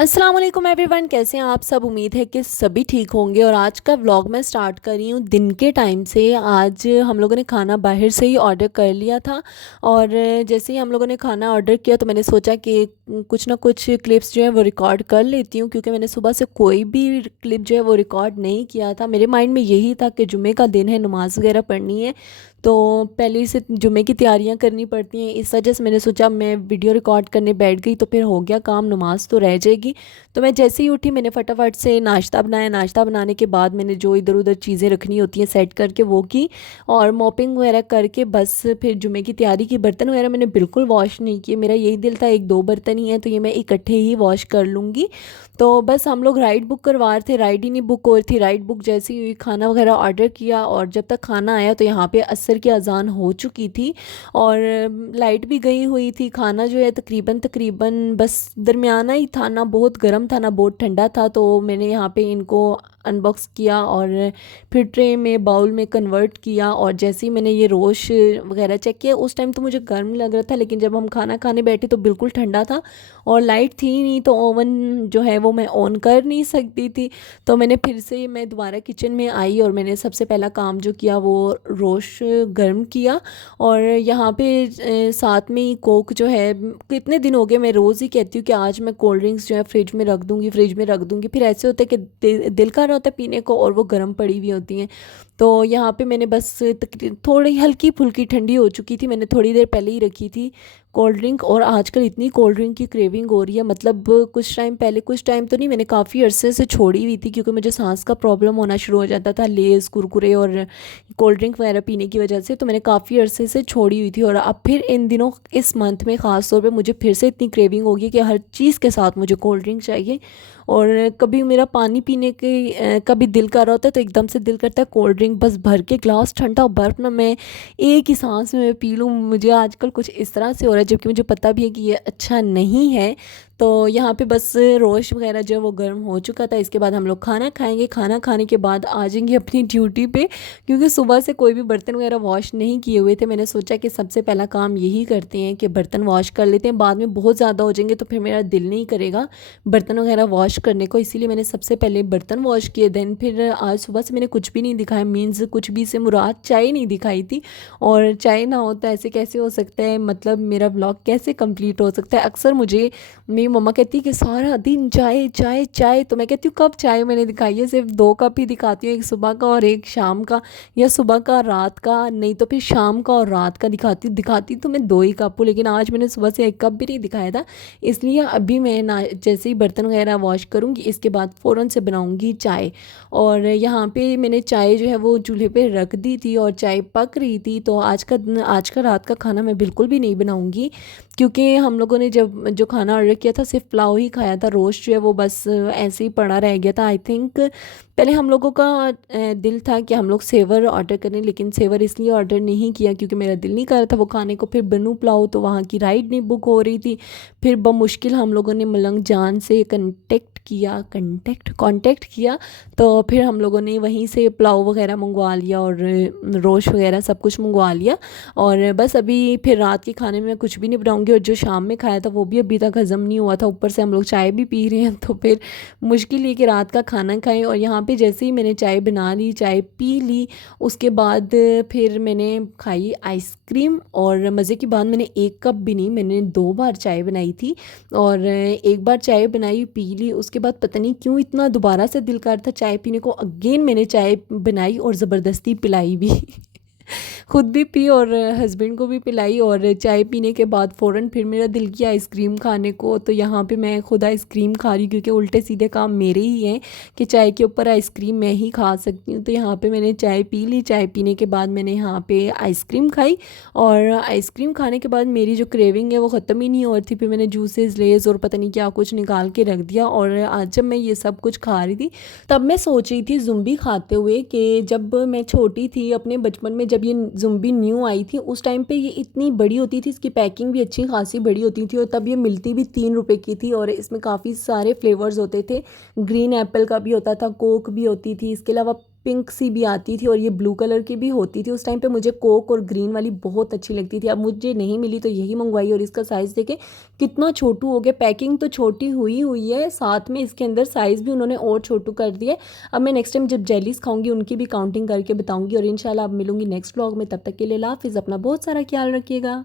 अस्सलाम वालेकुम एवरीवन, कैसे हैं आप सब। उम्मीद है कि सभी ठीक होंगे। और आज का व्लॉग मैं स्टार्ट कर रही हूँ दिन के टाइम से। आज हम लोगों ने खाना बाहर से ही ऑर्डर कर लिया था। और जैसे ही हम लोगों ने खाना ऑर्डर किया तो मैंने सोचा कि कुछ ना कुछ क्लिप्स जो है वो रिकॉर्ड कर लेती हूँ, क्योंकि मैंने सुबह से कोई भी क्लिप जो है वो रिकॉर्ड नहीं किया था। मेरे माइंड में यही था कि जुमे का दिन है, नमाज वगैरह पढ़नी है, तो पहले से जुमे की तैयारियां करनी पड़ती हैं। इस वजह से मैंने सोचा मैं वीडियो रिकॉर्ड करने बैठ गई तो फिर हो गया काम, नमाज तो रह जाएगी। तो मैं जैसे ही उठी मैंने फटाफट से नाश्ता बनाया। नाश्ता बनाने के बाद मैंने जो इधर उधर चीज़ें रखनी होती हैं सेट करके वो की, और मॉपिंग वगैरह करके बस फिर जुमे की तैयारी की। बर्तन वगैरह मैंने बिल्कुल वॉश नहीं किए। मेरा यही दिल था एक दो बर्तन ही हैं तो ये मैं इकट्ठे ही वॉश कर लूँगी। तो बस हम लोग राइड बुक करवा रहे थे, राइड ही नहीं बुक हो रही थी। राइड बुक जैसी हुई, खाना वगैरह ऑर्डर किया, और जब तक खाना आया तो यहाँ पे असर की अजान हो चुकी थी और लाइट भी गई हुई थी। खाना जो है तकरीबन तकरीबन बस दरमियाना ही था, ना बहुत गर्म था ना बहुत ठंडा था। तो मैंने यहाँ पे इनको अनबॉक्स किया और फिर ट्रे में बाउल में कन्वर्ट किया। और जैसे ही मैंने ये रोश वगैरह चेक किया उस टाइम तो मुझे गर्म लग रहा था, लेकिन जब हम खाना खाने बैठे तो बिल्कुल ठंडा था और लाइट थी नहीं, तो ओवन जो है वो मैं ऑन कर नहीं सकती थी। तो मैंने फिर से मैं दोबारा किचन में आई और मैंने सबसे पहला काम जो किया वो रोश गर्म किया। और यहाँ पे साथ में ही कोक जो है, कितने दिन हो गए मैं रोज़ ही कहती हूँ कि आज मैं कोल्ड ड्रिंक्स जो है फ्रिज में रख दूँगी, फ्रिज में रख दूँगी। फिर ऐसे होता है कि दिल कर रहा होता है पीने को और वो गर्म पड़ी हुई होती हैं। तो यहाँ पे मैंने बस थोड़ी हल्की फुल्की ठंडी हो चुकी थी, मैंने थोड़ी देर पहले ही रखी थी कोल्ड ड्रिंक। और आजकल इतनी कोल्ड ड्रिंक की क्रेविंग हो रही है, मतलब कुछ टाइम पहले, कुछ टाइम तो नहीं, मैंने काफ़ी अरसे से छोड़ी हुई थी क्योंकि मुझे सांस का प्रॉब्लम होना शुरू हो जाता था लेज़ कुरकुरे और कोल्ड ड्रिंक वगैरह पीने की वजह से। तो मैंने काफ़ी अरसे से छोड़ी हुई थी और अब फिर इन दिनों इस मंथ में ख़ास तौर पे मुझे फिर से इतनी क्रेविंग होगी कि हर चीज़ के साथ मुझे कोल्ड ड्रिंक चाहिए। और कभी मेरा पानी पीने के कभी दिल कर रहा होता है तो एकदम से दिल करता है कोल्ड ड्रिंक बस भर के ग्लास ठंडा बर्फ़ ना मैं एक ही सांस में पी लूँ। मुझे आजकल कुछ इस तरह से हो रहा है, जबकि मुझे पता भी है कि ये अच्छा नहीं है। तो यहाँ पे बस रोश वगैरह जो है वो गर्म हो चुका था। इसके बाद हम लोग खाना खाएंगे, खाना खाने के बाद आ जाएंगे अपनी ड्यूटी पे, क्योंकि सुबह से कोई भी बर्तन वगैरह वॉश नहीं किए हुए थे। मैंने सोचा कि सबसे पहला काम यही करते हैं कि बर्तन वॉश कर लेते हैं, बाद में बहुत ज़्यादा हो जाएंगे तो फिर मेरा दिल नहीं करेगा बर्तन वगैरह वॉश करने को। इसीलिए मैंने सबसे पहले बर्तन वॉश किए। देन फिर आज सुबह से मैंने कुछ भी नहीं दिखाया, मीन्स कुछ भी से मुराद चाय नहीं दिखाई थी। और चाय ना हो तो ऐसे कैसे हो सकता है, मतलब मेरा ब्लॉग कैसे कंप्लीट हो सकता है। अक्सर मुझे मेरी मम्मा कहती है कि सारा दिन चाय चाय चाय, तो मैं कहती हूँ कब चाय मैंने दिखाई है, सिर्फ दो कप ही दिखाती हूँ, एक सुबह का और एक शाम का, या सुबह का रात का, नहीं तो फिर शाम का और रात का दिखाती तो मैं दो ही कप हूँ। लेकिन आज मैंने सुबह से एक कप भी नहीं दिखाया था। इसलिए अभी मैं ना जैसे ही बर्तन वगैरह वॉश करूँगी इसके बाद फ़ौरन से बनाऊँगी चाय। और यहाँ पे मैंने चाय जो है वो चूल्हे पे रख दी थी और चाय पक रही थी। तो आज का रात का खाना मैं बिल्कुल भी नहीं बनाऊँगी, क्योंकि हम लोगों ने जब जो खाना ऑर्डर किया था सिर्फ पुलाव ही खाया था। रोस्ट जो है वो बस ऐसे ही पड़ा रह गया था। आई थिंक पहले हम लोगों का दिल था कि हम लोग सेवर ऑर्डर करें, लेकिन सेवर इसलिए ऑर्डर नहीं किया क्योंकि मेरा दिल नहीं कर रहा था वो खाने को। फिर बनू पुलाव तो वहाँ की राइड नहीं बुक हो रही थी। फिर बमुश्किल हम लोगों ने मलंग जान से कांटेक्ट किया। तो फिर हम लोगों ने वहीं से पुलाव वगैरह मंगवा लिया और रोश वगैरह सब कुछ मंगवा लिया। और बस अभी फिर रात के खाने में मैं कुछ भी नहीं बनाऊंगी, और जो शाम में खाया था वो भी अभी तक हज़म नहीं हुआ था। ऊपर से हम लोग चाय भी पी रहे हैं तो फिर मुश्किल है कि रात का खाना खाएं। और यहाँ पे जैसे ही मैंने चाय बना ली, चाय पी ली, उसके बाद फिर मैंने खाई आइसक्रीम। और मज़े की बात, मैंने एक कप भी नहीं, मैंने दो बार चाय बनाई थी। और एक बार चाय बनाई पी ली, उसके बाद पता नहीं क्यों इतना दोबारा से दिल कर था चाय पीने को। अगेन मैंने चाय बनाई और ज़बरदस्ती पिलाई भी खुद भी पी और हस्बैंड को भी पिलाई। और चाय पीने के बाद फ़ौरन फिर मेरा दिल किया आइसक्रीम खाने को। तो यहाँ पे मैं खुद आइसक्रीम खा रही हूँ, क्योंकि उल्टे सीधे काम मेरे ही हैं कि चाय के ऊपर आइसक्रीम मैं ही खा सकती हूँ। तो यहाँ पे मैंने चाय पी ली, चाय पीने के बाद मैंने यहाँ पे आइसक्रीम खाई। और आइसक्रीम खाने के बाद मेरी जो क्रेविंग है वो ख़त्म ही नहीं हो रही थी। फिर मैंने जूसेस लेज़ और पता नहीं क्या कुछ निकाल के रख दिया। और आज जब मैं ये सब कुछ खा रही थी तब मैं सोच रही थी जुम्बी खाते हुए कि जब मैं छोटी थी अपने बचपन में, जब ये जुम्बी न्यू आई थी उस टाइम पे ये इतनी बड़ी होती थी, इसकी पैकिंग भी अच्छी खासी बड़ी होती थी, और तब ये मिलती भी 3 रुपए की थी। और इसमें काफ़ी सारे फ्लेवर्स होते थे, ग्रीन एप्पल का भी होता था, कोक भी होती थी, इसके अलावा पिंक सी भी आती थी और ये ब्लू कलर की भी होती थी। उस टाइम पे मुझे कोक और ग्रीन वाली बहुत अच्छी लगती थी। अब मुझे नहीं मिली तो यही मंगवाई और इसका साइज़ देखें कितना छोटू हो गया। पैकिंग तो छोटी हुई हुई है, साथ में इसके अंदर साइज़ भी उन्होंने और छोटू कर दिया है। अब मैं नेक्स्ट टाइम जब जेलीज़ खाऊंगी उनकी भी काउंटिंग करके बताऊंगी और इंशाल्लाह अब मिलूंगी नेक्स्ट व्लॉग में। तब तक के लिए अल्लाह हाफिज़, अपना बहुत सारा ख्याल रखिएगा।